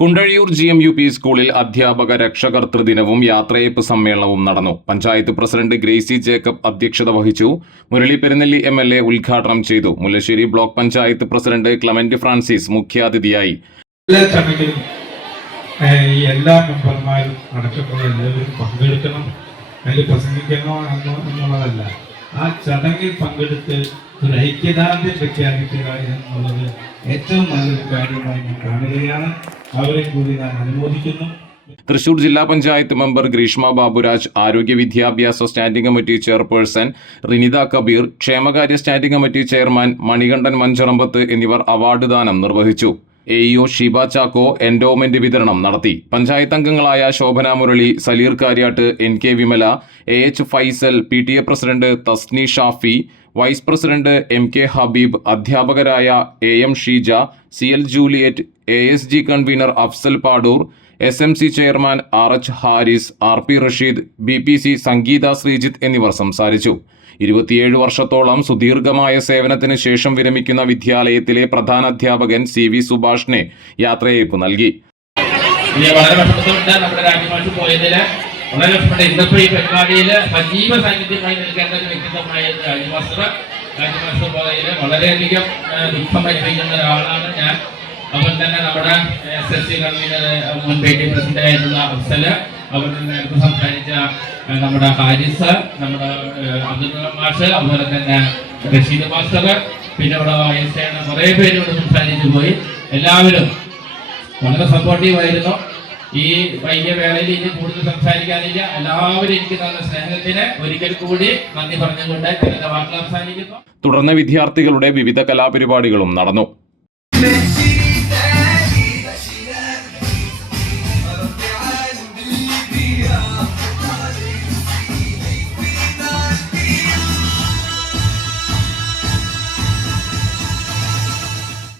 Kundazhiyur GMUP സ്കൂളിൽ അധ്യാപക രക്ഷകർതൃ ദിനവും യാത്രയയപ്പ് സമ്മേളനവും നടന്നു. പഞ്ചായത്ത് പ്രസിഡന്റ് ഗ്രേസി ജേക്കബ് അധ്യക്ഷത വഹിച്ചു. മുരളി പെരുന്നെല്ലി MLA ഉദ്ഘാടനം ചെയ്തു. Mullassery block panchayat president Clement Francis മുഖ്യാതിഥിയായി. എല്ലാ മെമ്പർമാരും അടക്കമുള്ള എല്ലാവരും പങ്കെടുക്കണം, അതിൽ പ്രസംഗിക്കണോ എന്നുള്ളതല്ല, ആ ചടങ്ങിൽ പങ്കെടുത്ത് ഒരു ഐക്യദാർഢ്യം പ്രഖ്യാപിക്കുക എന്നുള്ളത് ഏറ്റവും നല്ലൊരു കാര്യമായി ഞാൻ കാണുകയാണ്. അവരെ കൂടി ഞാൻ അനുമോദിക്കുന്നു. തൃശൂർ ജില്ലാ പഞ്ചായത്ത് മെമ്പർ ഗ്രീഷ്മ ബാബുരാജ്, ആരോഗ്യ വിദ്യാഭ്യാസ standing committee chairperson Rinitha Kabeer, ക്ഷേമകാര്യ standing committee chairman Manikandan Mancharambath എന്നിവർ അവാർഡ് ദാനം നിർവഹിച്ചു. AEO ഷീബ ചാക്കോ എൻഡോമെന്റ് വിതരണം നടത്തി. പഞ്ചായത്ത് അംഗങ്ങളായ Shobhana Murali, Saleer Karyatt, NK Vimala, AH Faisal, PTA president Thasni Shafi, vice president MK Habeeb, അധ്യാപകരായ AM Sheeja, CL Juliet, ASG convener Afsal Padoor, SMC chairman RH Haris, RP Rasheed, BPC Sangeetha Sreejith എന്നിവർ സംസാരിച്ചു. 27 വർഷത്തോളം സുദീർഘമായ സേവനത്തിന് ശേഷം വിരമിക്കുന്ന വിദ്യാലയത്തിലെ പ്രധാന അധ്യാപകൻ CV സുഭാഷിനെ യാത്രയയപ്പ് നൽകി. ഇന്നത്തെ ഈ പരിപാടിയിൽ സജീവ സാന്നിധ്യമായി നിൽക്കേണ്ട ഒരു വ്യക്തിത്വമായ വളരെയധികം ദുഃഖം അനുഭവിക്കുന്ന ഒരാളാണ് ഞാൻ. അതുപോലെ തന്നെ നമ്മുടെ SSC കൺവീനർ മുൻ PT പ്രസിഡന്റ് ആയിട്ടുള്ള അഫ്സല്, അതുപോലെ തന്നെ അടുത്ത് സംസാരിച്ച നമ്മുടെ ഹാരിസ്, നമ്മുടെ അബ്ദുൽ മാഷ്, അതുപോലെ തന്നെ റഷീദ് മാസ്റ്റർ, പിന്നെ ഇവിടെ വയസ്സാണ് കുറേ പേര് ഇവിടെ സംസാരിച്ചു പോയി. എല്ലാവരും വളരെ സപ്പോർട്ടീവായിരുന്നു. ഈ വൈകിയ വേളയിൽ ഇനി കൂടുതൽ സംസാരിക്കാനില്ല. എല്ലാവരും എനിക്ക് തന്ന സ്നേഹത്തിന് ഒരിക്കൽ കൂടി നന്ദി പറഞ്ഞുകൊണ്ട് എന്റെ വാക്കുകൾ അവസാനിക്കുന്നു. തുടർന്ന് വിദ്യാർത്ഥികളുടെ വിവിധ കലാപരിപാടികളും നടന്നു.